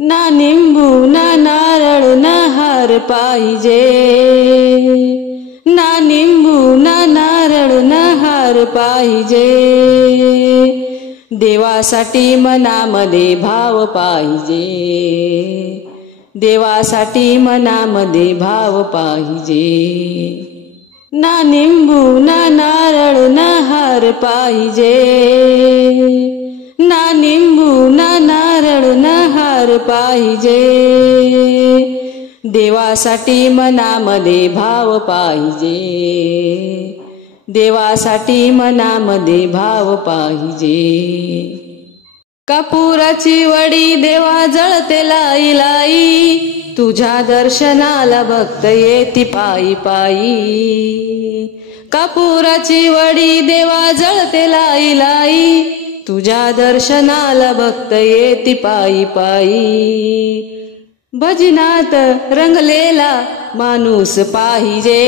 ना निंबू ना नारळ ना हार पाहिजे, ना निंबू ना नारळ ना हार पाहिजे। देवासाठी मनामध्ये भाव पाहिजे, देवासाठी मनामध्ये भाव पाहिजे। ना निंबू ना नारळ ना हार पाहिजे, ना निंबू ना नारळ ना हार पाहिजे। देवासाठी मनामध्ये भाव पाहिजे, देवासाठी मनामध्ये भाव पाहिजे। कपुराची वडी देवा जळते लाई लाई, तुझ्या दर्शनाला भक्त येती पायी पायी। कपुराची वडी देवा जळते लाई लाई, तुझ्या दर्शनाला भक्त येती पायी पायी। भजनात रंगलेला माणूस पाहिजे,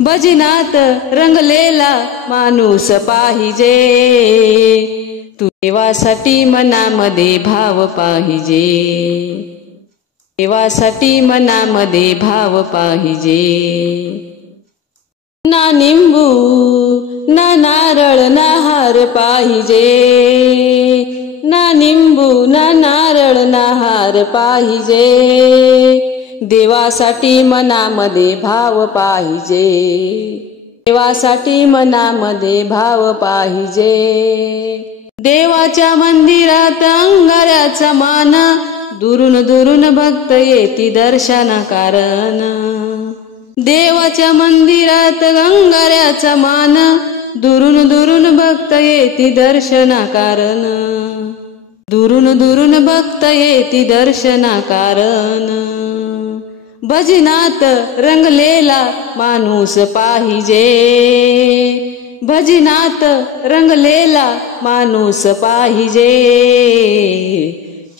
भजनात रंगलेला माणूस पाहिजे। तू देवासाठी मनामध्ये भाव पाहिजे, देवासाठी मनामध्ये भाव पाहिजे। ना निंबू ना नारळ ना हार पाहिजे, ना निंबू ना नारळ ना हार पाहिजे। देवासाठी मनामध्ये भाव पाहिजे, देवासाठी मनामध्ये भाव पाहिजे। देवाच्या मंदिरात अंगाऱ्याचा मान, दुरून दुरून भक्त येती दर्शना कारण। देवाच्या मंदिरात अंगाऱ्याचा मान, दुरून दुरून भक्त येती दर्शना कारण, दुरून दुरून भक्त येती दर्शना कारण। भजनात रंगलेला माणूस पाहिजे, भजनात रंगलेला माणूस पाहिजे।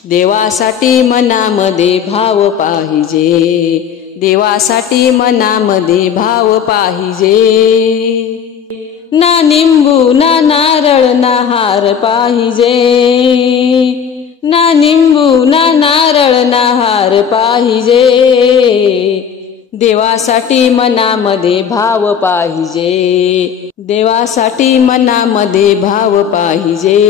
देवासाठी मनामध्ये भाव पाहिजे, देवासाठी मनामध्ये भाव पाहिजे। ना निंबू ना नारळ ना हार पाहिजे, ना निंबू ना नारळ ना हार पाहिजे। देवासाठी मनामध्ये भाव पाहिजे, देवासाठी मनामध्ये भाव पाहिजे।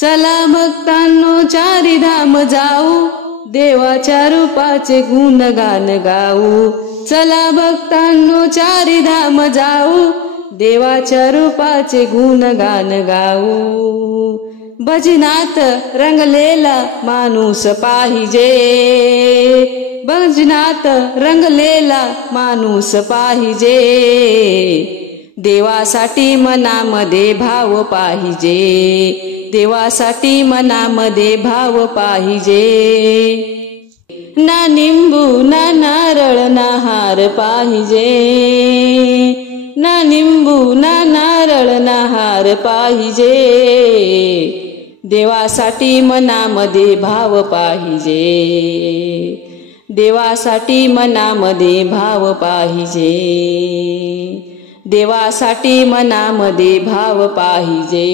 चला भक्तांनो चारीधाम जाऊ, देवाच्या रूपाचे गुणगान गाऊ। चला भक्तांनो चारीधाम जाऊ, देवाच्या रूपाचे गुणगान गाऊ। भजनात रंगलेला माणूस पाहिजे, भजनात रंगलेला माणूस पाहिजे। देवासाठी मनामध्ये भाव पाहिजे, देवासाठी मनामध्ये भाव पाहिजे। ना निंबू ना नारळ ना हार पाहिजे, ना निंबू ना नारळ ना हार पाहिजे। देवासाठी मनामध्ये भाव पाहिजे, देवासाठी मनामध्ये भाव पाहिजे, देवासाठी मनामध्ये भाव पाहिजे।